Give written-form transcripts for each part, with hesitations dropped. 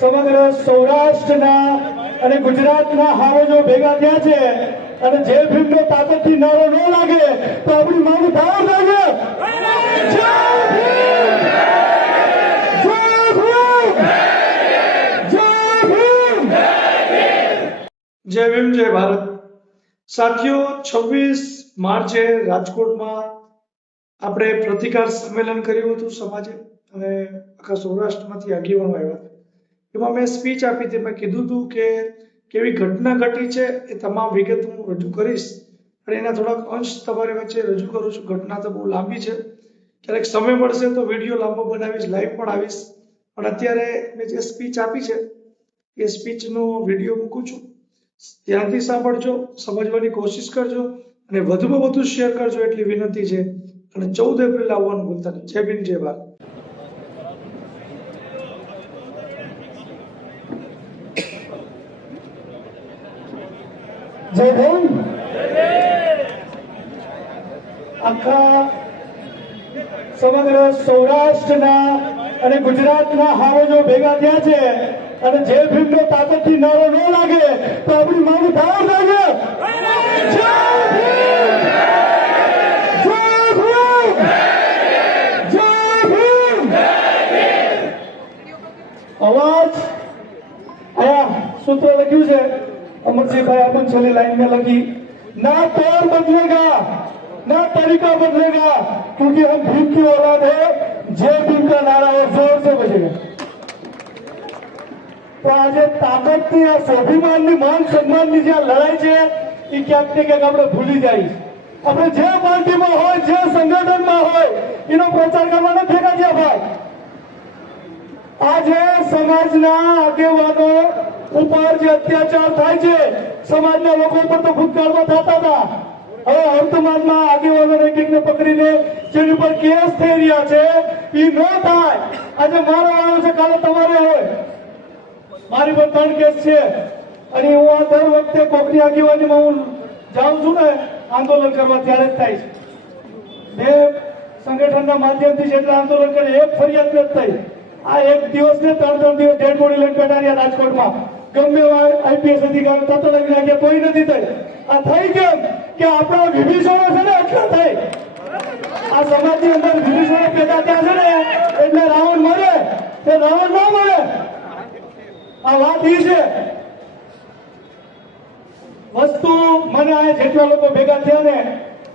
સમગ્ર સૌરાષ્ટ્રના અને ગુજરાતના હારોજો ભેગા થયા છે અને જે ભીમનો તાકાતથી નારો ન લાગે તો આપણી માંગ બહાર લાગે. જય ભીમ! જય ભીમ! જય ભીમ! જય ભીમ, જય ભારત. સાથીઓ, 26 માર્ચે રાજકોટમાં આપણે પ્રતિકાર સંમેલન કર્યું હતું સમાજે, અને આખા સૌરાષ્ટ્રમાંથી આગેવાનો આવ્યા હતા. એમાં મેં સ્પીચ આપી હતી. મેં કીધું હતું કે કેવી ઘટના ઘટી છે એ તમામ વિગત હું રજૂ કરીશ અને એના થોડાક અંશ તમારી વચ્ચે રજૂ કરું છું. ઘટના તો બહુ લાંબી છે, ક્યારેક સમય મળશે તો વિડીયો લાંબો બનાવીશ, લાઈવ પણ આવીશ. પણ અત્યારે મેં જે સ્પીચ આપી છે એ સ્પીચનો વિડીયો મૂકું છું. ધ્યાનથી સાંભળજો, સમજવાની કોશિશ કરજો અને વધુમાં વધુ શેર કરજો એટલી વિનંતી છે. અને 14 એપ્રિલ આવવાનું ભૂલતા નહીં. જય ભીમ, જય ભારત. જય ભીમ! આખા સમગ્ર સૌરાષ્ટ્રના અને ગુજરાતના હારોજો ભેગા થયા છે અને જે ભીમનો તાકાતથી નારો ન લાગે તો આપણી માંગ બહાર લાગે. જય ભીમ! જય ભીમ! જય ભીમ! અવાજ આયા સૂત્ર લખ્યું છે अमरजीभाई अपन चली लाइन में लगी, ना तौर बदलेगा ना तरीका बदलेगा, क्योंकि हम भीम की औलाद है. जय भीम का नारा और जोर से बजेगा. तो आज ताकतની આ સ્વાભિમાનની માન સન્માનની જે લડાઈ છે એ ક્યાંક ને ક્યાંક આપણે ભૂલી જાય. આપણે જે પાર્ટીમાં હોય, જે સંગઠનમાં હોય એનો પ્રચાર કરવાનો ભેગા થયા ભાઈ. આજે સમાજના આગેવાનો ઉપર જે અત્યાચાર થાય છે, સમાજના લોકો ઉપર તો ભૂતકાળમાં થતા હતા, હવે વર્તમાનમાં આગેવાનોને એકને પકડીને જેની ઉપર કેસ થઈ રહ્યા છે એ ન થાય. આજે મારો આવ્યો છે, કાલે તમારે હોય. મારી પર 3 કેસ છે અને હું આ દર વખતે કોકની આગેવાનીમાં હું જાઉં છું ને આંદોલન કરવા ત્યારે જ થાય છે. બે સંગઠનના માધ્યમથી જેટલા આંદોલન કરે એક ફરિયાદ નથી થઈ. આ એક દિવસ ને 3 દિવસ ડેડ બોડી લઈને બેઠા રહ્યા રાજકોટમાં. ગમે આઈપીએસ અધિકારી તત્વ લઈને ગયા, કોઈ નથી થઈ. આ થઈ કેમ કે આપણા વિભીષણો છે ને એટલા થઈ. આ સમાજની અંદર વિભીષણો પેદા થયા છે ને એટલે રાવણ મરે, તે રાવણ ના મરે. આ વાત એ છે. વસ્તુ મને આ જેટલા લોકો ભેગા થયા ને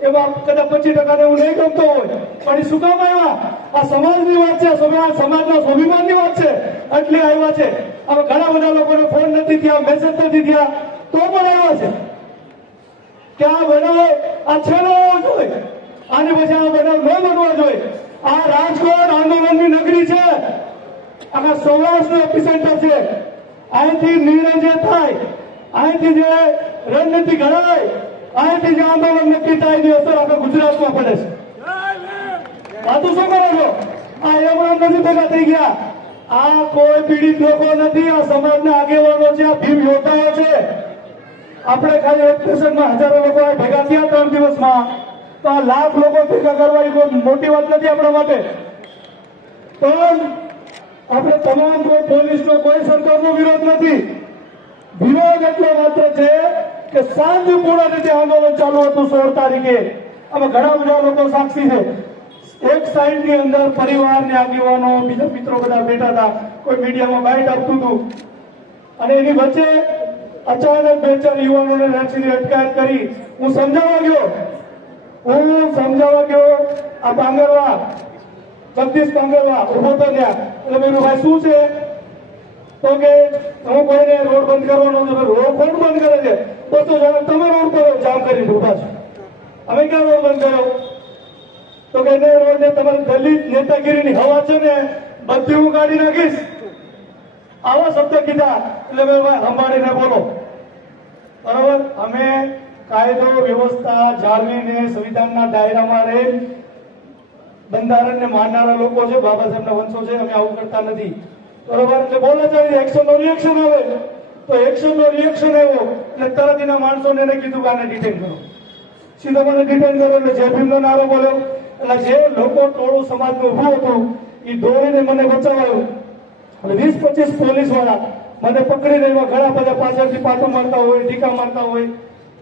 એમાં કદાચ 25% એવું નહીં ગમતો હોય, પણ એ શું કામ આવ્યા? આ સમાજની વાત છે, સમાજના સ્વાભિમાનની વાત છે એટલે આવ્યા છે. હવે ઘણા બધા લોકોને ફોન નથી થયા, મેસેજ નથી થયા, તો પણ આવ્યા છે કે આ બનાવ આ છેલ્લો હોવો જોઈએ, આની પછી આ બનાવ ન બનવા જોઈએ. આ રાજકોટ આંદોલનની નગરી છે, આખા સૌરાષ્ટ્રનું એપિસેન્ટર છે. અહીંથી નિર્ણય જે થાય, અહીંથી જે રણનીતિ ઘડાય, અહીંથી જે આંદોલન નક્કી થાય એની અસર આખા ગુજરાતમાં પડે છે. વાતો શું કરો છો? આ એમણા નથી ભેગા થઈ ગયા. આ કોઈ પીડિત લોકો નથી, આ સમાજના આગેવાનો છે, આ ભીમ યોદ્ધાઓ છે. આપણે ખાલી એક સ્ટેશનમાં હજારો લોકો ભેગા થયા 3 દિવસમાં, તો આ લાખ લોકો ભેગા કરવા એ કોઈ મોટી વાત નથી આપણા માટે. પણ આપણે તમામ કોઈ પોલીસનો, કોઈ સરકારનો વિરોધ નથી. વિરોધ એટલો માત્ર છે કે શાંતિપૂર્ણ રીતે આંદોલન ચાલુ હતું 16 તારીખે. આમાં ઘણા બધા લોકો સાક્ષી છે. એક સાઈડ ની અંદર પરિવારને આગેવાનો, બીજા મિત્રો બધા બેઠા હતા, કોઈ મીડિયામાં બાઇટ આપતું હતું અને એની વચ્ચે અચાનક 2-4 યુવાનોને રાખીને અટકાયત કરી. હું સમજાવવા ગયો આ પાંગરવા, જગદીશ પાંગરવા ઉભો તો ત્યાં. એટલે મેં ભાઈ શું છે? તો કે હું કોઈને રોડ બંધ કરવાનો છું. રોડ કોણ બંધ કરે છે? 200 જણા તમે રોડ પર જામ કરીને ઉભા છો. અમે ક્યાં રોડ બંધ કર્યો? તો કે રોડ ને તમારી દલિત નેતાગીરીની હવા છે ને બધી હું કાઢી નાખીશ, આવા શબ્દ કીધા. એટલે મેં ભાઈ સંભાળીને બોલો, બરાબર? અમે કાયદો વ્યવસ્થા જાળવીને સંવિધાનના દાયરામાં રહી બંધારણને માનનારા લોકો છે, બાબા સાહેબના વંશો છે, અમે આવું કરતા નથી, બરોબર? એટલે બોલે છે એક્શન નો રિએક્શન આવે, તો એક્શન નો રિએક્શન આવ્યો એટલે તરત એના માણસોને કીધું કે આને ડિટેન કરો. સીધો મને ડિટેન કરો એટલે જય ભીમનો નારો બોલ્યો. એટલે જે લોકો ટોળું સમાજનું ઉભું હતું એ દોડીને મને બચાવાયું અને 20-25 પોલીસ વાળા મને પકડીને એવા ઘણા બધા પાછળથી પાટો મારતા હોય, ટીકા મારતા હોય,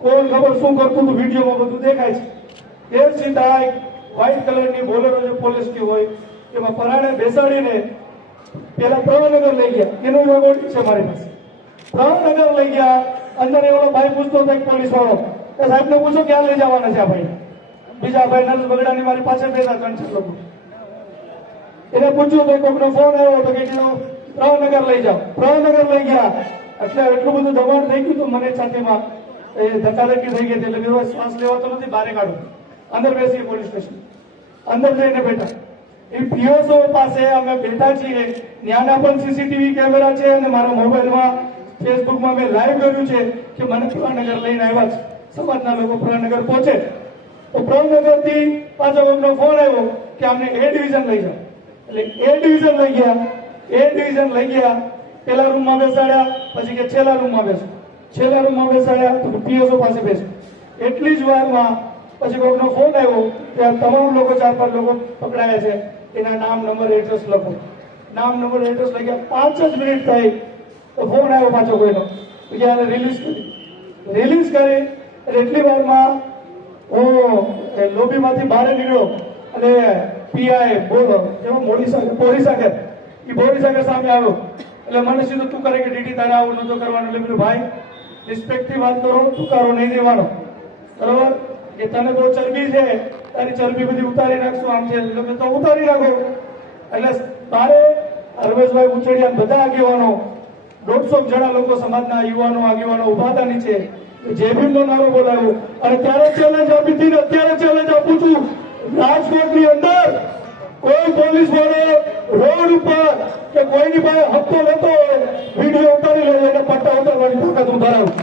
કોણ ખબર શું કરતું હતું, વિડીયોમાં બધું દેખાય છે. એ સીધા વ્હાઈટ કલરની બોલેરો જે પોલીસની હોય એમાં પરાણે બેસાડીને પેલા પ્રવનગર લઈ ગયા. એનું રેકોર્ડિંગ છે મારી પાસે. પ્રવનગર લઈ ગયા. અંદર એવો ભાઈ પૂછતો હતો એક પોલીસ વાળો કે સાહેબને પૂછો ક્યાં લઈ જવાના છે આ ભાઈ. બીજા ભાઈ નરેશ બગડાની મારી પાસે બેઠા 3-4 લોકો. એને પૂછ્યું તો કોઈકનો ફોન આવ્યો તો કે પ્રવનગર લઈ જાઓ. પ્રવનગર લઈ ગયા એટલે એટલું બધું દબાણ થઈ ગયું તો મને છાતીમાં એ ધક્કાધક્કી થઈ ગઈ હતી. એટલે મેં શ્વાસ લેવાતો નથી, બહાર કાઢું. અંદર બેસી પોલીસ સ્ટેશન અંદર જઈને બેઠા. એ પીઓસો પાસે અમે બેઠા છીએ. ત્યાંના પણ સીસીટીવી કેમેરા છે અને મારા મોબાઈલમાં ફેસબુકમાં મેં લાઈવ કર્યું છે કે મને પ્રવનગર લઈને આવ્યા છે. સમાજના લોકો પ્રવનગર પહોંચે તો પ્રવનગરથી પાછો કોઈકનો ફોન આવ્યો કે અમને એ ડિવિઝન લઈ જાઓ. એટલે એ ડિવિઝન લઈ ગયા. એ ડિવિઝન લઈ ગયા. પેલા રૂમમાં બેસાડ્યા, પછી કે છેલ્લા રૂમમાં બેસો. છેલ્લા રૂમમાં બેસાડ્યા તો પીઓસો પાસે બેસો. એટલી જ વારમાં પછી કોઈકનો ફોન આવ્યો કે આ તમામ લોકો 4-5 લોકો પકડાયા છે, એના નામ, નંબર, એડ્રેસ લખો. નામ, નંબર, એડ્રેસ લઈ ગયા. 5 જ મિનિટ થઈ તો ફોન આવ્યો પાછો કોઈનો કે આને રિલીઝ કરી. રિલીઝ કરી એટલે એટલી વારમાં હું લોબીમાંથી બહાર નીકળ્યો અને પીઆઈ બોલો એમાં બોરીસાગર એ બોરીસાગર સામે આવ્યો. એટલે મને સીધું તું કરે કે ડીટી તારે આવું નતો કરવાનું. એટલે બીજું ભાઈ રિસ્પેક્ટથી વાત કરો, તુકારો નહીં દેવાનો, બરોબર? કે તને બહુ ચરબી છે, તારી ચરબી બધી ઉતારી નાખશું, આમ છે. એટલે તો ઉતારી નાખો. એટલે તારે રમેશભાઈ ઉછળિયા બધા આગેવાનો 150 જણા લોકો સમાજના યુવાનો આગેવાનો ઉભા હતા નીચે. જે ભીમનો નારો બોલાવ્યો અને ત્યારે ચેલેન્જ આપી હતી ને અત્યારે ચેલેન્જ આપું છું. રાજકોટની અંદર કોઈ પોલીસ વાળો રોડ ઉપર કે કોઈની પાસે હપ્તો લેતો હોય, વિડીયો ઉતારી લે, એને પટ્ટા ઉતારવાની તાકાત હું ધરાવું.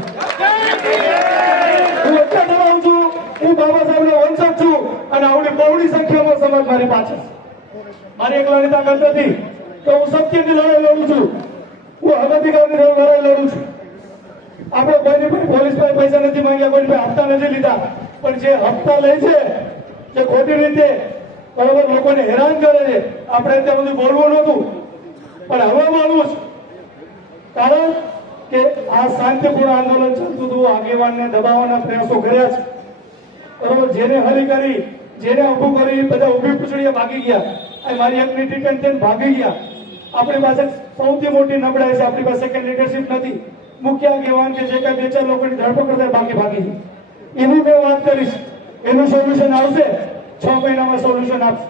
હું એટલે ધરાવું છું, હું બાબા સાહેબનો વંશજ છું અને આવડી બહોળી સંખ્યામાં સમાજ મારી પાછળ. મારી એકલાની તાકાત નથી કે હું સત્યની લડાઈ લડું છું, હું અધિકારની લડાઈ લડું છું. આપણે કોઈની પાસે પોલીસ પાસે પૈસા નથી માંગ્યા, કોઈની પાસે હપ્તા નથી લીધા, પણ જે હપ્તા લે છે, જે ખોટી રીતે બરોબર લોકોને હેરાન કરે છે, આપણે ત્યાં બધું બોલવું નહોતું પણ હવે બોલવું છે. કારણ કે આ શાંતિપૂર્ણ આંદોલન ચાલતું હતું, આગેવાનને દબાવવાના પ્રયાસો કર્યા છે, બરોબર? જેને હરી કરી, જેને ઊભું કરી, બધા ઊભી પૂછડીએ ભાગી ગયા. અને મારી એકની ટિકિટ થઈને ભાગી ગયા. આપણી પાસે સૌથી મોટી નબળાઈ છે, આપણી પાસે સેકન્ડ લીડરશીપ નથી. મુખ્ય આગેવાન કે જે કઈ 2-4 લોકોની ધરપકડ થાય બાકી ભાગી જાય. એની મેં વાત કરીશ. એનું સોલ્યુશન આવશે, 6 મહિનામાં સોલ્યુશન આપશે.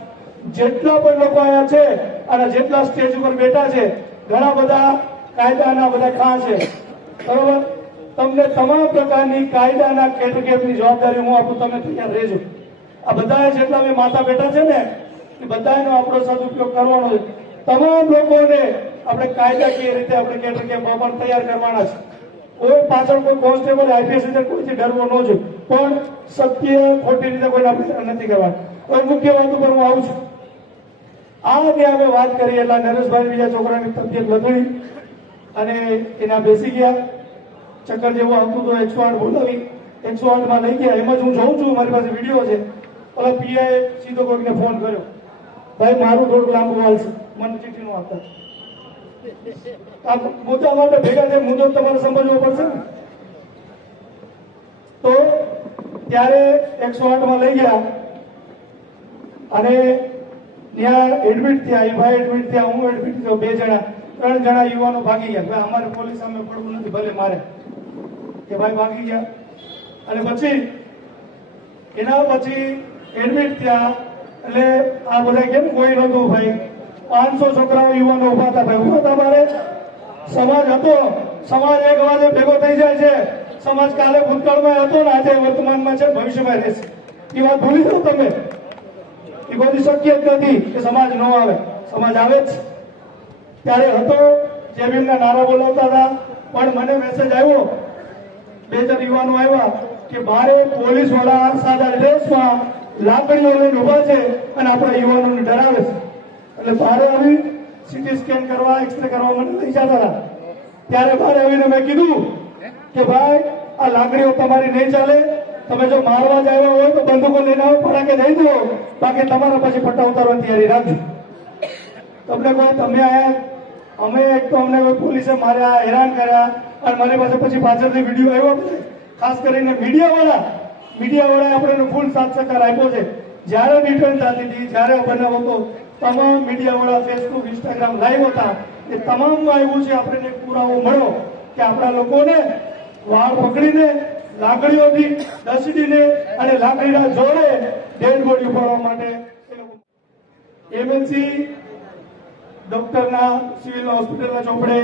જેટલા પણ લોકો અહીંયા છે અને જેટલા સ્ટેજ ઉપર બેઠા છે, ઘણા બધા કાયદાના બધા ખા છે, બરોબર? તમને તમામ પ્રકારની કાયદાના કેટકેપની જવાબદારી હું આપું, તમે તૈયાર રહેજો. આ બધા જેટલા બી માથા બેઠા છે ને એ બધાનો આપણો સદુપયોગ કરવાનો છે. તમામ લોકોને આપણે કાયદાકીય રીતે આપણે કેટકેપ તૈયાર કરવાના છે. કોઈ પાછળ કોઈ કોન્સ્ટેબલ, આઈપીએસ રીતે કોઈથી ડરવો ન જોઈએ, પણ સત્ય ખોટી રીતે કોઈને આપણે નથી કરવાનું. કોઈ મુખ્ય વાત ઉપર હું આવું છું. આ જે અમે વાત કરી એટલે નરેશભાઈ બીજા છોકરાની તબિયત લથડી અને એના બેસી ગયા. ચક્કર જેવું આવતું તો 108 બોલાવી 108 માં લઈ ગયા. એમ જ હું જોઉં છું, મારી પાસે વિડીયો છે. ઓલા પીઆઈ સીધો કોઈને ફોન કર્યો, ભાઈ મારું થોડું લાંબુ હાલ છે, મને ચીઠીનું આપતા. આ મુદ્દા માટે ભેગા છે, મુદ્દો તમારે સમજવો પડશે ને. તો ત્યારે 108 માં લઈ ગયા અને ત્યાં એડમિટ થયા. એ ભાઈ એડમિટ થયા, હું એડમિટ થયો. 2 જણા 3 જણા યુવાનો ભાગી ગયા. ભાઈ અમારે પોલીસ સામે પડવું નથી, ભલે મારે. એ ભાઈ ભાગી ગયા અને પછી એના પછી એડમિટ થયા. એટલે આ બધા કેમ કોઈ નહોતું ભાઈ, 500 છોકરાઓ યુવાનો ઉભા હતા. ભાઈ ઉભા હતા, મારે સમાજ હતો. સમાજ એક વાગે ભેગો થઈ જાય છે. સમાજ કાલે ભૂતકાળમાં હતો ને આજે વર્તમાનમાં છે, ભવિષ્યમાં રહેશે. એ વાત ભૂલી જાઓ તમે. એ બધી શક્ય જ નથી કે સમાજ ન આવે, સમાજ આવે જ. ત્યારે હતો, જે ભીમના નારા બોલાવતા હતા. પણ મને મેસેજ આવ્યો, 2 યુવાનો આવ્યા કે ભારે પોલીસ વાળા સાદા ડ્રેસમાં લાકડીઓ લઈને ઉભા છે અને આપણા યુવાનોને ડરાવે છે. એટલે ભારે આવી સીટી સ્કેન કરવા, એક્સરે કરવા મને લઈ જતા હતા. ત્યારે ભારે આવીને મેં કીધું કે ભાઈ આ લાકડીઓ તમારી નહીં ચાલે, તમે જો મારવા જ આવ્યા હોય તો બંદૂકો લઈને આવો, ફટાકે દઈ દો, બાકી તમારા પછી પટ્ટા ઉતારવાની તૈયારી રાખજો. તમને કોઈ તમે આયા અમે એક તો અમને પોલીસે માર્યા, હેરાન કર્યા અને મારી પાસે પછી પાછળથી વિડીયો આવ્યો છે. ખાસ કરીને મીડિયાવાળાએ આપણે ફૂલ સાથ સહકાર આપ્યો છે. જ્યારે રિટર્ન થતી હતી, જ્યારે બનાવ હતો, તમામ મીડિયાવાળા ફેસબુક, ઇન્સ્ટાગ્રામ લાઈવ હતા. એ તમામમાં એવું છે આપણને પુરાવો મળ્યો કે આપણા લોકોને વાળ પકડીને, લાકડીઓથી દસડીને અને લાકડીના જોડે ડેડ બોડી ઉપાડવા માટે એમએલસી ડોક્ટરના સિવિલ હોસ્પિટલના ચોપડે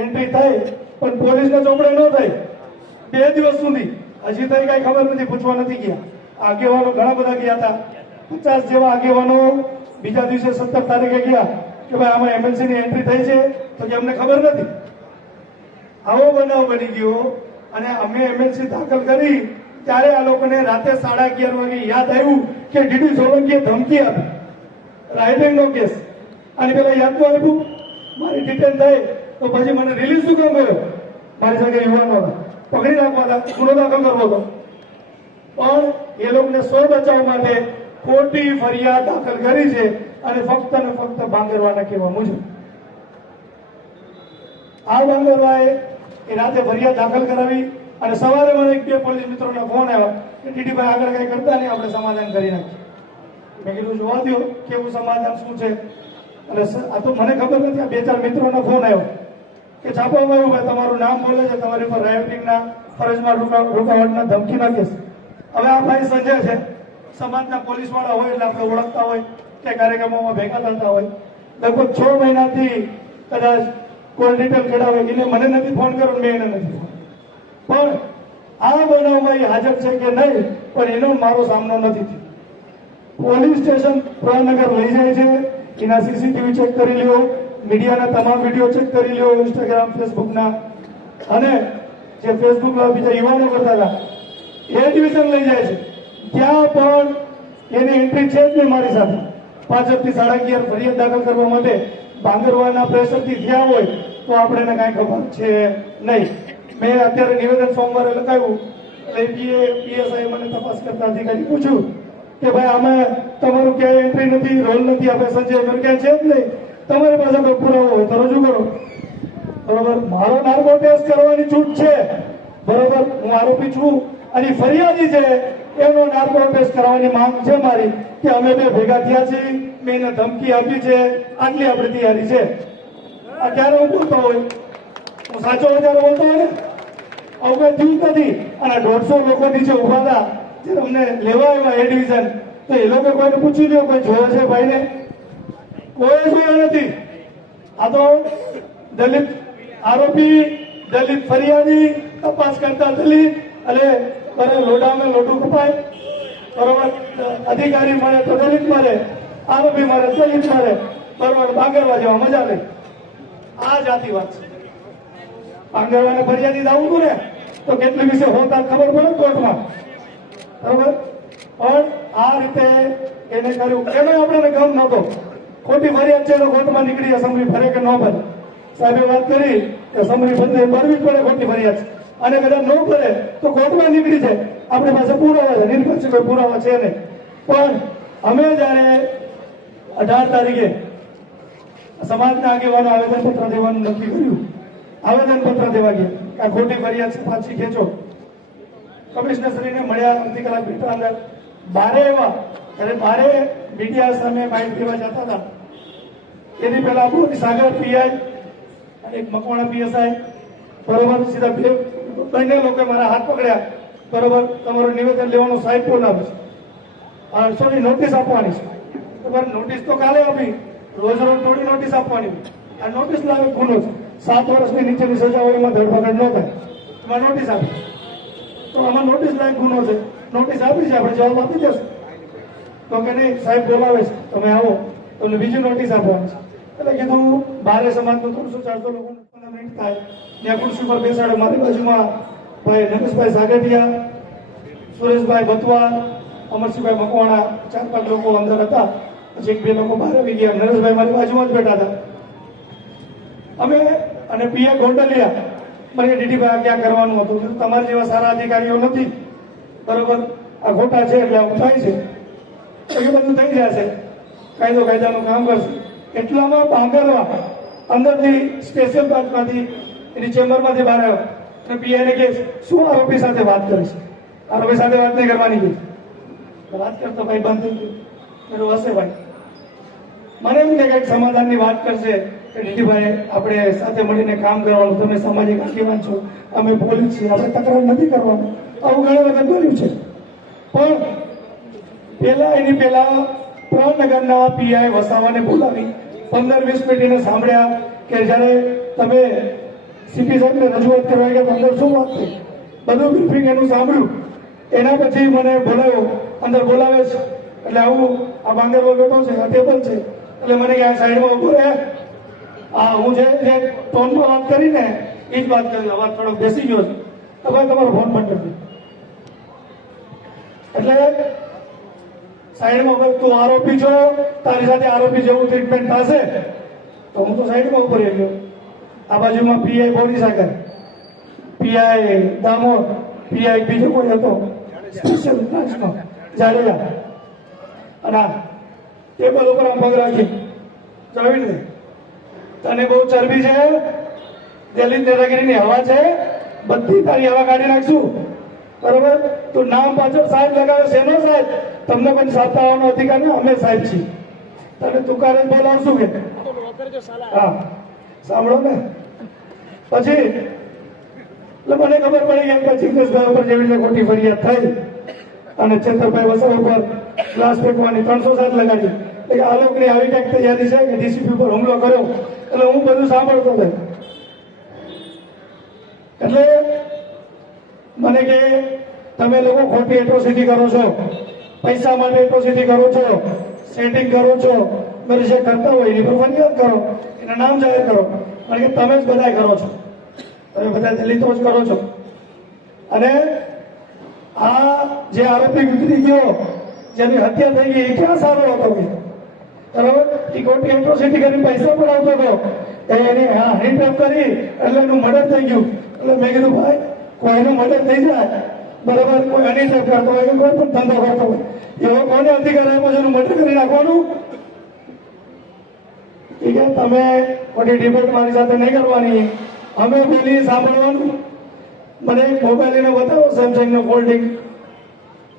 એન્ટ્રી થાય પણ પોલીસના ચોપડે ન થાય 2 દિવસ સુધી. હજી તો કઈ ખબર નથી, પૂછવા નથી ગયા. આગેવાનો ઘણા બધા ગયા હતા, 50 જેવા આગેવાનો. બીજા દિવસે 17 તારીખે ગયા કે ભાઈ આમાં એમએલસી ની એન્ટ્રી થઈ છે, તો કે અમને ખબર નથી. આવો બનાવ બની ગયો અને અમે એમએલસી દાખલ કરી ત્યારે આ લોકોને રાતે 11:30 વાગે યાદ આવ્યું કે ડીડી સોલંકીએ ધમકી આપી, રાઇટિંગનો કેસ. અને પેલા યાદ તો આપ્યું, મારી ડિટેન થઈ તો પછી મને રિલીઝ શું કામ કર્યો? મારી સાથે યુવાનો હતા, પકડી રાખવા હતા, ગુનો દાખલ કરવો હતો. પણ એ લોકોને સ્વ બચાવ માટે ખોટી ફરિયાદ દાખલ કરી છે અને ફક્ત ને ફક્ત ભાંગરવાના કહેવા મુજબ આ ભાંગરવાએ એ રાતે ફરિયાદ દાખલ કરાવી અને સવારે મને 2 પોલીસ મિત્રોના ફોન આવ્યો કે ટીટીભાઈ આગળ કઈ કરતા નહીં, આપણે સમાધાન કરી નાખીએ. મેં કીધું જોવા દો કેવું સમાધાન શું છે. અને આ તો મને ખબર નથી, આ 2-4 મિત્રોનો ફોન આવ્યો કે છાપામાં આવ્યું ભાઈ તમારું નામ બોલે છે, તમારી પર રાયોટિંગના ફરજમાં રૂકાવટના ધમકીના કેસ. હવે આ ભાઈ સંજય છે, સમાજના પોલીસ વાળા હોય એટલે આપણે ઓળખતા હોય કે કાર્યક્રમોમાં ભેગા થતા હોય. લગભગ 6 મહિનાથી કદાચ કોઈ ડિટેલ કઢાવે એને મને નથી ફોન કર્યો, મેં એને નથી ફોન. પણ આ બનાવમાં એ હાજર છે કે નહીં, પણ એનો મારો સામનો નથી થયો. પોલીસ સ્ટેશન પ્રનગર લઈ જાય છે, એના સીસીટીવી ચેક કરી લ્યો, મીડિયાના તમામ વિડીયો ચેક કરી લ્યો, ઇન્સ્ટાગ્રામ, ફેસબુકના. અને જે ફેસબુકમાં બીજા યુવાનો કરતા હતા એ ડિવિઝન લઈ જાય છે, ત્યાં પણ એની એન્ટ્રી છે જ નહીં મારી સાથે. પાછળથી 11:30 ફરિયાદ દાખલ કરવા માટે ભાંગરવાના પ્રેશરથી થયા હોય તો આપણે એને કાંઈ ખબર છે નહીં. મેં અત્યારે નિવેદન સોમવારે લખાવ્યું, પીએસઆઈ મને તપાસ કરતા અધિકારી પૂછ્યું કે ભાઈ આમાં તમારું ક્યાંય એન્ટ્રી નથી, રોલ નથી, આપણે સંજય ક્યાં છે જ નહીં, તમારી પાસે કોઈ પુરાવો હોય તો રજૂ કરો. બરોબર, મારો નાર્કો ટેસ્ટ કરવાની છૂટ છે, બરોબર, હું આરોપી છું અને ફરિયાદી છે, એનો નાર્કો ટેસ્ટ કરવાની માંગ છે મારી કે અમે 2 ભેગા થયા છીએ, મેં એને ધમકી આપી છે, આટલી આપણી તૈયારી છે. અત્યારે હું બોલતો હોય, હું સાચો વિચાર બોલતો હોય ને, આવું કઈ થયું નથી. અને 150 લોકો નીચે ઉભા હતા જે અમને લેવા આવ્યા એ ડિવિઝન, તો એ લોકો કોઈને પૂછી લ્યો, કોઈ જોયો છે ભાઈને? કોઈ જોયો નથી. આ તો દલિત આરોપી, દલિત ફરિયાદી, તપાસ કરતા દલિત, અને લોડામાં લોટું કપાય, બરોબર. અધિકારી મળે તો દલિત મળે, આરોપી મળે દલિત મળે, બરોબર. ભાંગરવા જેવા મજા નહીં. આ જાતિવાદ છે. ભાંગરવાને ફરિયાદી આવું હતું ને તો કેટલી વિશે હોતા ખબર પડે કોર્ટમાં, બરોબર. પણ આ રીતે એને કર્યું, એનો આપણે ગમ નહોતો. ખોટી ફરિયાદ છે તો કોર્ટમાં નીકળી અસેમ્બલી ભરે કે ન ભરે. સાહેબે વાત કરી કે અસેમ્બલી બંધ ભરવી જ પડે, ખોટી ફરિયાદ છે, અને કદાચ ન ભરે તો કોર્ટમાં નીકળી જાય. આપણી પાસે પુરાવા છે, નિર્ભર કોઈ પુરાવા છે નહીં. પણ અમે જયારે 18 તારીખે સમાજના આગેવાનો આવેદનપત્ર દેવાનું નક્કી કર્યું, આવેદનપત્ર દેવા ગયા કે આ ખોટી ફરિયાદ છે, પાછી ખેંચો. કમિશનરશ્રીને મળ્યા, અડધી કલાક બેઠા અંદર. બારે એવા ત્યારે બારે મીડિયા સામે માહિતી દેવા જતા હતા. એની પહેલા આપણું સાગર પીઆઈ અને એક મકવાણા પીએસઆઈ, બરોબર, સીધા બંને લોકોએ મારા હાથ પકડ્યા, બરોબર. તમારું નિવેદન લેવાનું સાહેબ બોલાવે છે, સોરી નોટિસ આપવાની છે, બરોબર. નોટિસ તો કાલે આપી, રોજ થોડી નોટિસ આપવાની. આ નોટિસ લાવે ગુનો છે, 7 વર્ષની નીચેની સજા હોય એમાં ધરપકડ ન થાય, એમાં નોટિસ આપી. તો આમાં નોટિસ લાયક ગુનો છે, નોટિસ આપી છે, આપણે જવાબ આપી દેશે. તો કે નહીં સાહેબ બોલાવે છે, તમે આવો, તમને બીજી નોટિસ આપવાની છે. એટલે કીધું બારે સમાજનો 300-400 લોકો 15 મિનિટ થાય, ત્યાં ખુરશી પર બેસાડે. મારી બાજુમાં ભાઈ નરેશભાઈ સાગઠિયા, સુરેશભાઈ ભતવા, અમરસિંહભાઈ મકવાણા, 4-5 લોકો અંદર હતા. પછી 1-2 લોકો બહાર આવી ગયા. નરેશભાઈ મારી બાજુમાં જ બેઠા હતા. અમે અને પીએ ગોંડલિયા મને ડીડીભાઈ ક્યાં કરવાનું હતું, તમારા જેવા સારા અધિકારીઓ નથી, બરોબર, આ ખોટા છે એટલે આવું થાય છે, એ બધું થઈ જશે, કાયદો કાયદાનું કામ કરશે. એટલામાં ભાંગરવા અંદરથી સ્પેશિયલ બ્રાન્ચમાંથી એની ચેમ્બરમાંથી બહાર આવ્યો અને પીઆઈને કે શું આરોપી સાથે વાત કરીશ? આરોપી સાથે વાત નહીં કરવાની કે વાત કરતો ભાઈ બંધ થઈ ગયું હશે ભાઈ. મને એમ કે કંઈક સમાધાનની વાત કરશે કે દીદીભાઈ આપણે સાથે મળીને કામ કરવાનું, તમે સામાજિક આગેવાન છો, અમે પોલીસ છીએ, આપણે તકરાર નથી કરવાનું. આવું ઘણી વખત બન્યું છે. પણ એની પહેલા 3 નગરના પીઆઈ વસાવાને બોલાવી 15-20 મિનિટ એને સાંભળ્યા કે જ્યારે તમે સીપી સાહેબને રજૂઆત કરવા ગયા અંદર શું વાત થઈ, બધું બ્રીફિંગ એનું સાંભળ્યું. એના પછી મને બોલાવ્યો, અંદર બોલાવે છે એટલે આવું આ બાંગરમાં બેઠો છે, આ ટેબલ છે એટલે મને કે આ સાઈડમાં ઉભો રહે. હું જે ટોનમાં વાત કરીને એ જ વાત કરી, અવાજ થોડો બેસી ગયો છે તો ભાઈ તમારો ફોન બંધ કરી દો. એટલે સાઈડમાં ઉપર તું આરોપી છો, તારી સાથે આરોપી જેવું ટ્રીટમેન્ટ થશે. તો હું તો સાઈડમાં ઉપર ગયો. આ બાજુમાં પીઆઈ બોરીસાગર, પીઆઈ દામોદ, પીઆઈ બીજો કોઈ હતો સ્પેશિયલ બ્રાન્ચનો જાડેજા. અને ટેબલ ઉપર આમ પગ રાખી જોઈ લે, તને બહુ ચરબી છે, દિલ્હી નેતાગીરીની હવા છે, બધી તારી હવા કાઢી નાખશું. બરોબર? તું નામ પાછળ સાહેબ લગાવે, શેનો સાહેબ? તમને પણ સાથ આવવાનો અધિકાર ને, અમે સાહેબ છીએ. તને તુકારે બોલાવશું કે હા સાંભળો ને. પછી એટલે મને ખબર પડી કે જિગ્નેશભાઈ ઉપર જેવી રીતે ખોટી ફરિયાદ થઈ અને ચેતરભાઈ વસાવા ઉપર ગ્લાસ ફેંકવાની 307 લગાડી, એટલે આ લોકોની આવી કંઈક તૈયારી છે કે ડીસીપી ઉપર હુમલો કર્યો. એટલે હું બધું સાંભળતો હતો. એટલે મને કે તમે લોકો ખોટી એટ્રોસિટી કરો છો, પૈસા માટે એટ્રોસિટી કરો છો, સેટિંગ કરો છો, મારી જે કરતા હોય એની પર ફરિયાદ કરો, એના નામ જાહેર કરો. કારણ કે તમે જ બધા કરો છો, તમે બધા દલિતો જ કરો છો. અને આ જે આરોપી ગુજરી ગયો, જેની હત્યા થઈ ગઈ, એ ક્યાં સારો હતો કે બરાબર? એ ખોટી એટ્રોસિટી કરી પૈસા પણ આવતો હતો, એની હિટ કરી એટલે એનું મર્ડર થઈ ગયું. એટલે મેં કીધું ભાઈ કોઈનું મર્ડર થઈ જાય બરાબર, કોઈ અનિષ્ટ કરતો હોય કે કોઈ પણ ધંધો કરતો હોય, એવો કોને અધિકાર આપ્યો છે એનું મર્ડર કરી નાખવાનું? ઠીક છે, તમે ખોટી ડિબેટ મારી સાથે નહીં કરવાની, અમે બોલીએ સાંભળવાનું. મને એક મોબાઈલ એને બતાવો, સેમસંગનો ફોલ્ડિંગ,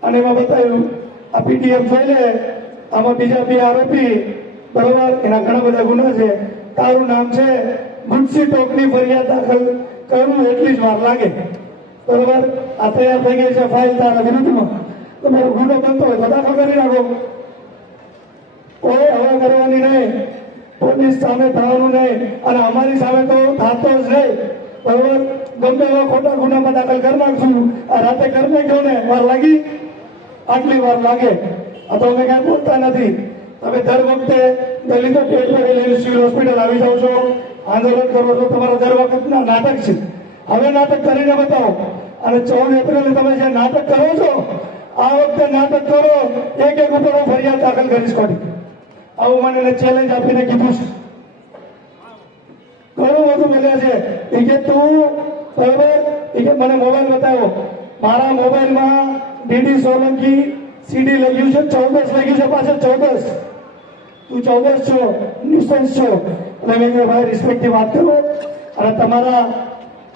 અને એમાં બતાવ્યું આ પીડીએફ જોઈ લે, આમાં બીજા 2 આરોપી બરોબર, એના ઘણા બધા ગુના છે, તારું નામ છે, ગુજસી ટોકની ફરિયાદ દાખલ કરવું એટલી જ વાર લાગે બરોબર. આ તૈયાર થઈ ગઈ છે ફાઇલ તારા વિરુદ્ધમાં, તો મારો ગુનો બનતો હોય તો દાખલ કરી નાખો. કોઈ હવા કરવાની નહીં, પોલીસ સામે થવાનું નહીં, અને અમારી સામે તો થતો જ નહીં બરોબર. ગમે એવા ખોટા ગુનામાં દાખલ કરી નાખશું. આ રાતે કરી નાખ્યો ને, વાર લાગી, આટલી વાર લાગે. આ તો અમે કાંઈ બોલતા નથી. તમે દર વખતે દલિતો ટેટ લઈને સિવિલ હોસ્પિટલ આવી જાઓ છો, આંદોલન કરો છો, તમારો દર વખતના નાટક છે. હવે નાટક કરીને બતાવો. અને 14 એપ્રિલે તમે જે નાટક કરો છો, આ વખતે નાટક કરો, એક ઉપર હું ફરિયાદ દાખલ કરીશ ખોટી. આવું મને ચેલેન્જ આપીને કીધું છે. ઘણું બધું બોલ્યા છે. એ કે તું બરાબર, એ કે મને મોબાઈલ બતાવો. મારા મોબાઈલમાં ડીડી સોલંકી સીડી લખ્યું છે, 14 લખ્યું છે, પાછળ 14. તું 14 છો, ન્યુસન્સ છો. અને મેં કહ્યું ભાઈ રિસ્પેક્ટથી વાત કરો. અને તમારા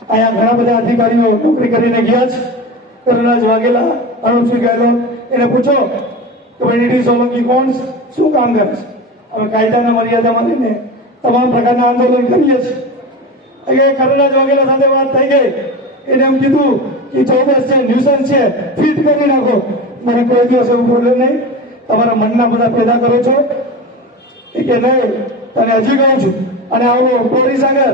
અહીંયા ઘણા બધા અધિકારીઓ નોકરી કરીને ગયા છે, કરનાજ વાઘેલા, અનુપસિંહ ગેહલોત, એને પૂછો કે ભાઈ ડીડી સોલંકી કોણ, શું કામ કરે છે? અમે કાયદાના મર્યાદામાં લઈને તમામ પ્રકારના આંદોલન કરીએ છીએ. કરનાજ વાઘેલા સાથે વાત થઈ ગઈ, એને એમ કીધું કે 14 છે, ન્યુસન્સ છે, ફિટ કરી નાખો. મને કોઈ દિવસ એવું બોલે નહીં, તમારા મનના બધા પેદા કરો છો. એ કે નહીં, તને હજી કહું છું. અને આવો બોરીસાગર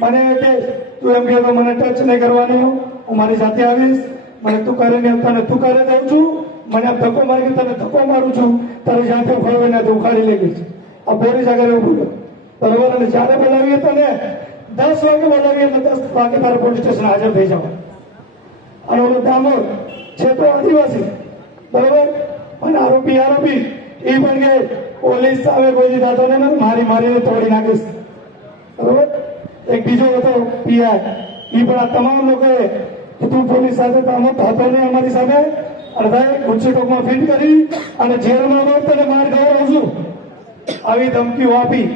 મને કે તું એમ કહે તો મને ટચ નહીં કરવાનું, હું મારી જાતે આવીશ, મને તું કરે ને તને તું કરે દઉં છું, મને આમ ધક્કો મારી તને ધક્કો મારું છું, તારી જાતે ફળવીને તું ઉખાડી લઈ ગઈશ. આ બોરીસાગર એવું બોલ્યો બરોબર. અને જ્યારે બોલાવીએ તને 10 વાગે બોલાવીએ એટલે 10 વાગે તારે પોલીસ સ્ટેશન હાજર થઈ જવા. અને ઓલો દામોદ છે તો આદિવાસી બરોબર, અને આરોપી એ પણ કે પોલીસ સામે કોઈ થતો ને મારીને તોડી નાખીશ બરોબર. એક બીજો હતો પીઆઈ, એ પણ આ તમામ લોકોએ તું પોલીસ સાથે કામો થતો નહીં અમારી સામે, અને ભાઈ ગુજસી ટોકમાં ફિટ કરી અને જેલમાં તને માર ખવડાવશું આવી ધમકીઓ આપી.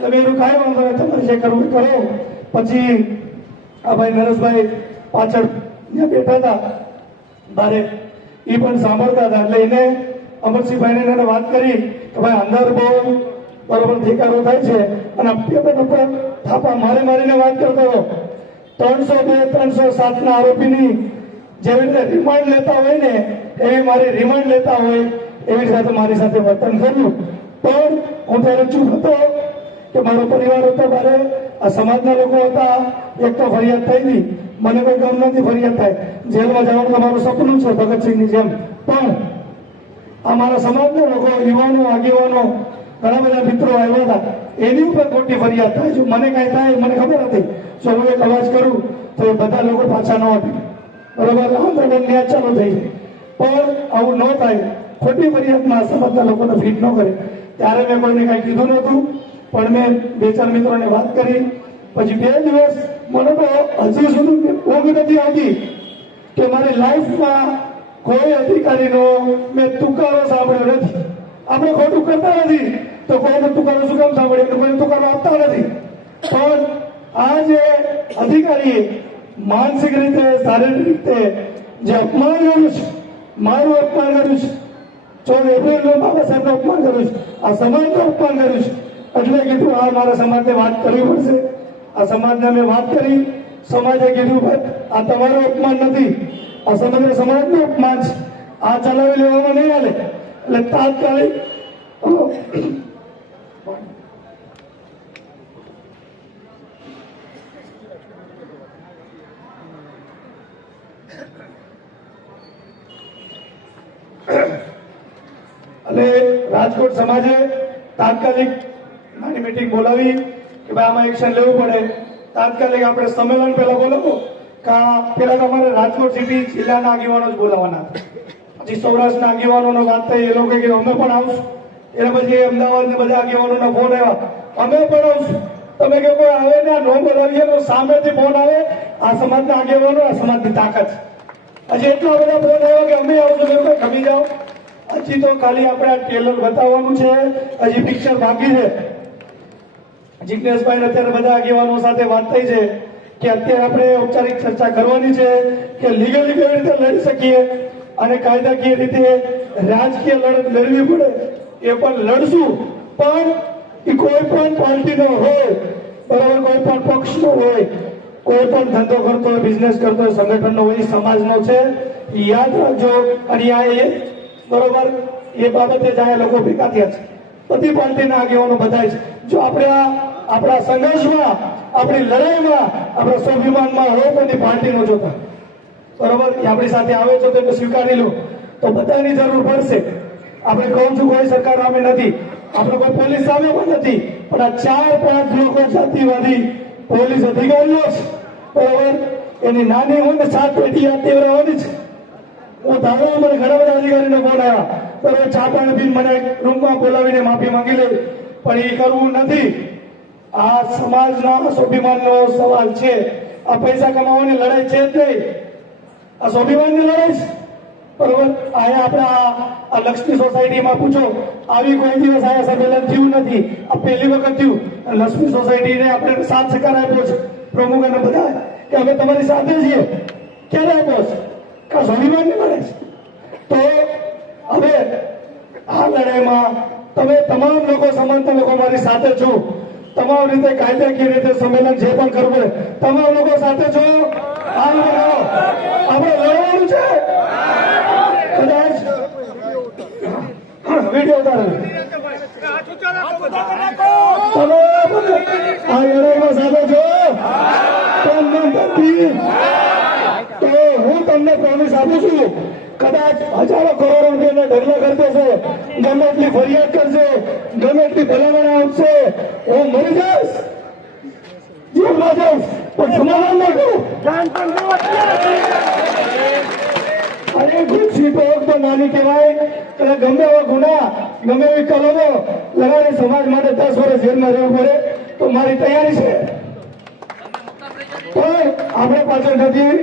તમે એનું કાંઈ વાંધો નહીં, તમારે જે કરવું એ કરો. પછી આ ભાઈ નરેશભાઈ પાછળ ત્યાં બેઠા હતા બારે, એ પણ સાંભળતા હતા. એટલે એને અમરસિંહભાઈને એને વાત કરી કે ભાઈ અંદર બહુ બરોબર દેખાડો થાય છે અને પેપર ઉપર થાપા મારીને વાત કરતો હતો. 302, 307 ના આરોપીની જેવી રીતે રિમાન્ડ લેતા હોય ને એવી મારી રિમાન્ડ લેતા હોય એવી સાથે મારી સાથે વર્તન કર્યું. પણ હું ત્યારે ચૂપ હતો કે મારો પરિવાર હતો, મારે આ સમાજના લોકો હતા. એક તો ફરિયાદ થઈ હતી, મને કોઈ ગમ નથી ફરિયાદ થાય, જેલમાં જવાનું તમારું સપનું છે ભગતસિંહની જેમ. પણ આ મારા સમાજના લોકો, યુવાનો, આગેવાનો, ઘણા બધા મિત્રો આવ્યા હતા, એની ઉપર ખોટી ફરિયાદ થાય. જો મને કાંઈ થાય મને ખબર હતી, જો હું એક અવાજ કરું તો એ બધા લોકો પાછા ન હટે, બરોબર, આંદોલન ન્યાય ચાલુ થઈ જાય. પણ આવું ન થાય, ખોટી ફરિયાદમાં સમાજના લોકોને ફીટ ન કરે. ત્યારે મેં કોઈને કાંઈ કીધું નહોતું, પણ મેં 2-4 મિત્રોને વાત કરી. પછી 2 દિવસ મને તો હજી સુધી ઊંઘ નથી આવતી કે મારી લાઈફમાં કોઈ અધિકારીનો મેં તુકારો સાંભળ્યો નથી. આપણે ખોટું કરતા નથી તો કોઈનો તુકારો શું કામ સાંભળીએ, કોઈને તુકારો આપતા નથી. પણ આ જે અધિકારીએ માનસિક રીતે, શારીરિક રીતે જે અપમાન કર્યું છે, મારું અપમાન કર્યું છે, 14 એપ્રિલનું બાબા સાહેબનું અપમાન કર્યું છે, આ સમાજનું અપમાન કર્યું છે. એટલે કીધું આ મારા સમાજને વાત કરવી પડશે. આ સમાજને મેં વાત કરી, સમાજે કીધું ભાઈ આ તમારું અપમાન નથી, આ સમગ્ર સમાજનું અપમાન છે, આ ચલાવી લેવામાં નહીં હાલે. એટલે તાત્કાલિક અને રાજકોટ સમાજે તાત્કાલિક નાની મીટિંગ બોલાવી કે ભાઈ આમાં એક્શન લેવું પડે. તાત્કાલિક આપણે સંમેલન પહેલા બોલાવો કે પેલા તમારે રાજકોટ સિટી જિલ્લાના આગેવાનો જ બોલાવવાના. પછી સૌરાષ્ટ્રના આગેવાનોનો વાત થઈ, એ લોકો કે અમે પણ આવશું. એટલે પછી અમદાવાદના બધા આગેવાનોના ફોન આવ્યા, અમે પણ આવશું. તમે કહો કોઈ આવે ને નો બોલાવીએ તો સામેથી ફોન આવે, આ સમાજના આગેવાનો, આ સમાજની તાકાત. હજી એટલા બધા ફોન આવ્યા કે અમે આવશું, એમ ખમી જાઓ. હજી તો ખાલી આપણે આ ટ્રેલર બતાવવાનું છે, હજી પિક્ચર બાકી છે. જિજ્ઞેશભાઈ અત્યારે બધા આગેવાનો સાથે વાત થઈ છે કે અત્યારે આપણે ઔપચારિક ચર્ચા કરવાની છે કે લીગલી કેવી રીતે લડી શકીએ અને કાયદાકીય રીતે રાજકીય લડત લડવી પડે એ પણ લડશું. પણ એ કોઈ પણ પાર્ટીનો હોય, બરાબર, કોઈ પણ પક્ષનો હોય, કોઈ પણ ધંધો કરતો હોય, બિઝનેસ કરતો હોય, સંગઠનનો હોય, સમાજનો છે, યાદ રાખજો. અને આ એ બરોબર એ બાબતે જાય લોકો ભેગા થયા છે, બધી પાર્ટીના આગેવાનો બધા છે. જો આપણે આપણા સંઘર્ષમાં, આપણી લડાઈમાં, આપણા સ્વાભિમાનમાં હોય બધી પાર્ટીનો જોતા, બરોબર, એ આપણી સાથે આવે છે તો એને સ્વીકારી લો. તો બધાની જરૂર પડશે. આપણે કહું છું કોઈ સરકાર સામે નથી, આપણે કોઈ પોલીસ સામે પણ નથી, પણ આ 4-5 લોકો જાતિવાદી પોલીસ અધિકારીઓ છે, બરોબર, એની નાની હોય ને 7 પેટી આ તેવરાવાની છે. હું ધારો મને ઘણા બધા અધિકારીને ફોન આવ્યા, બરોબર, ચા પાણી પીને મને રૂમમાં બોલાવીને માફી માંગી લે, પણ એ કરવું નથી. આ સમાજના સ્વાભિમાનનો સવાલ છે. આ પૈસા કમાવાની લડાઈ છે જ નહીં, આ સ્વાભિમાનની લડાઈ છે, બરોબર. અહીંયા આપણે આ લક્ષ્મી સોસાયટીમાં પૂછો, આવી કોઈ દિવસ આયા સંમેલન થયું નથી, આ પહેલી વખત થયું. લક્ષ્મી સોસાયટીને આપણે 7 સહકાર આપ્યો છે પ્રમુખ અને બધા કે અમે તમારી સાથે છીએ. ક્યારે આપ્યો છે? કા સ્વાભિમાનની લડાઈ છે. તો હવે આ લડાઈમાં તમે તમામ લોકો, સમાજના લોકો મારી સાથે છો. તમામ રીતે કાયદાકીય રીતે સંમેલન જે પણ કરવું હોય તમામ લોકો સાથે છો. આપણે લડવાનું છે. કદાચ વિડીયો ઉતારો, આ લડાઈમાં સાથે છો તો હું તમને પ્રોમિસ આપું છું, કદાચ હજારો કરોડો રૂપિયાના ઢગલા કરી દેશે, ગમે એટલી ફરિયાદ કરશે, ગમે એટલી ભલામણ આવશે, હું મરી જઈશ, જીવમાં જઈશ, પણ સમાધાન નહીં કરું. અરે ગુસ્સી તો નાની કહેવાય, એટલે ગમે એવા ગુના, ગમે એવી કલમો લગાડી સમાજ માટે 10 વર્ષ જેલમાં રહેવું પડે તો મારી તૈયારી છે. પણ આપણે પાછળ નથી,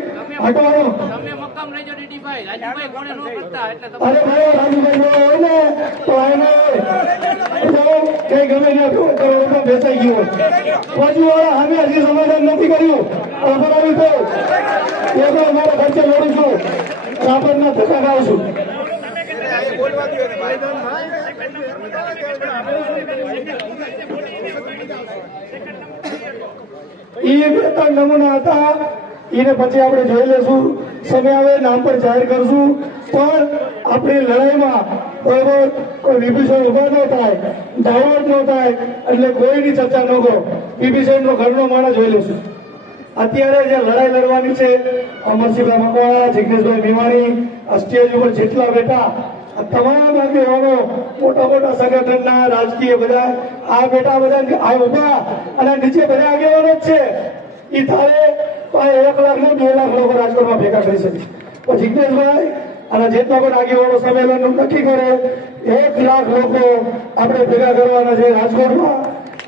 હટવાનો. તમે મક્કમ રહેજો ડીડીભાઈ. રાજુભાઈ કોણે ન કરતા એટલે તમે અરે ભાઈ રાજુભાઈ જો હોય ને તો એને કઈ ગમે ને કરોડમાં બેસાઈ ગયું હોય બાજુવાળા અમે હજી સમાધાન નથી કર્યું અપરાધી તો એ તો અમારા ખર્ચે લડું છું રાપરના ધક્કા ખાઉં છું એ બે ત્રણ નમૂના હતા એને પછી આપણે જોઈ લેશું સમય આવે નામ પર જાહેર કરશું પણ આપણી લડાઈમાં બરોબર કોઈ વિભીષણ ઉભા ન થાય ડાયવર્ટ ન થાય એટલે કોઈની ચર્ચા ન કરો વિભીષણ નો ઘરનો માણસ જોઈ લેશું અત્યારે જે લડાઈ લડવાની છે અમરસિંહભાઈ મકવાણા જિગ્નેશભાઈ મેવાણી આ સ્ટેજ ઉપર જેટલા બેઠા આ તમામ આગેવાનો મોટા મોટા સંગઠનના રાજકીય બધા આ બેઠા બધા આ ઉભા અને નીચે બધા આગેવાનો જ છે એ તારે 1 લાખ ને 2 લાખ લોકો રાજકોટમાં ભેગા કરી શકે તો જિગ્નેશભાઈ અને જેટલા પણ આગેવાનો સંમેલન નક્કી કરે 1 લાખ લોકો આપણે ભેગા કરવાના છે રાજકોટમાં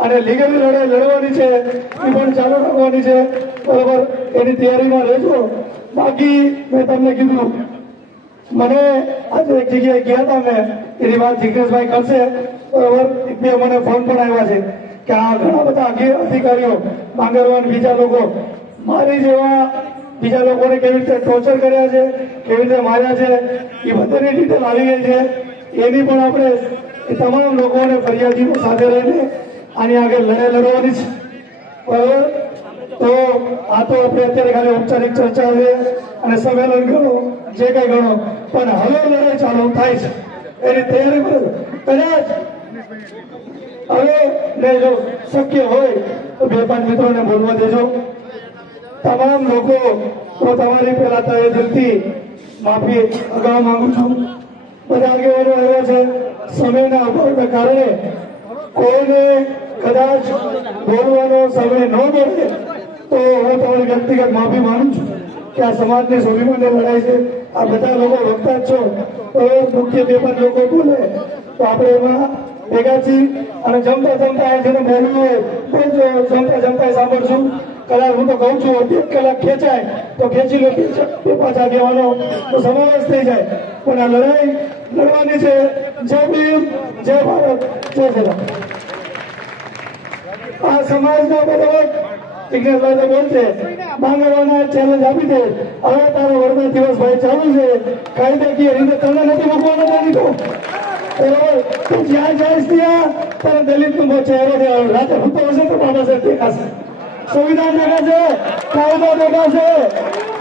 અને લીગલી લડાઈ લડવાની છે એ પણ ચાલુ રાખવાની છે બરોબર એની તૈયારીમાં રહેજો બાકી મેં તમને કીધું મને આજે એક જગ્યાએ ગયા હતા મેં એની વાત જિગ્નેશભાઈ કરશે બરોબર એક બે મને ફોન પણ આવ્યા છે કે આ ઘણા બધા અધિકારીઓ માંગરવાન બીજા લોકો મારી જેવા બીજા લોકોને કેવી રીતે ટોર્ચર કર્યા છે કેવી રીતે માર્યા છે એ બધાની ડિટેલ આવી ગઈ છે એની પણ આપણે એ તમામ લોકોને ફરિયાદીઓ સાથે રહીને આની આગળ લડાઈ લડવાની છે બરાબર તો આ તો આપણે અત્યારે ખાલી ઔપચારિક ચર્ચા છે અને સંમેલન ગણો જે કઈ ગણો પણ હવે લડાઈ ચાલુ થાય છે એની તૈયારી કરો કદાચ હવે ને જો શક્ય હોય તો 2-5 મિત્રોને બોલવા દેજો તમામ લોકો તો તમારી પેલા તહે દિલથી માફી અગાઉ માંગુ છું બધા આગેવાનો આવ્યા છે સમયના અભાવના કારણે કોઈને કદાચ બોલવાનો સમય ન મળે તો હું તમારી વ્યક્તિગત માફી માંગુ છું કે આ સમાજની સ્વાભિમાનની લડાઈ છે આ બધા લોકો વખતા જ છો તો મુખ્ય 2-5 લોકો બોલે તો આપણે એમાં ભેગા છીએ અને જમતા જમતા જેને બોલવું હોય તો જમતા સાંભળશું કદાચ હું તો કહું છું 1 કલાક ખેંચાય તો ખેંચી લો 2-5 આગેવાનો તો સમાવેશ થઈ જાય પણ આ લડાઈ લડવાની છે જય ભીમ જય ભારત જય જવાન આ સમાજના બધા જિજ્ઞેશભાઈ તો બોલશે માંગવાના ચેલેન્જ આપી દે હવે તારો વર્ગનો દિવસ ભાઈ ચાલુ છે કાયદાકીય રીતે તને નથી મૂકવાનો દીધો તો જ્યાં જાય ત્યાં તારા દલિત નો ચહેરો રાતે ભૂતો હશે તો બાબા સાહેબ દેખાશે સંવિધાન દેખાશે કાયદો દેખાશે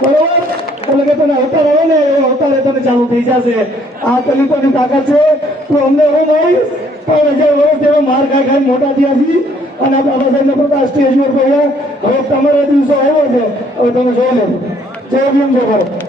બરોબર એટલે કે તને અવતાર આવે ને એવો અવતારે તને ચાલુ થઈ જશે આ દલિતોની તાકાત છે તો અમને હું મળીશ 5000 વર્ષ જેવો માર ખાઈ ખાઈ મોટા થયા છીએ અને બાબા સાહેબ ને પોતા સ્ટેજ પર ગયા હવે તમારા દિવસો આવ્યો છે હવે તમે જોઈ લેજો જય ભીમ જય ભારત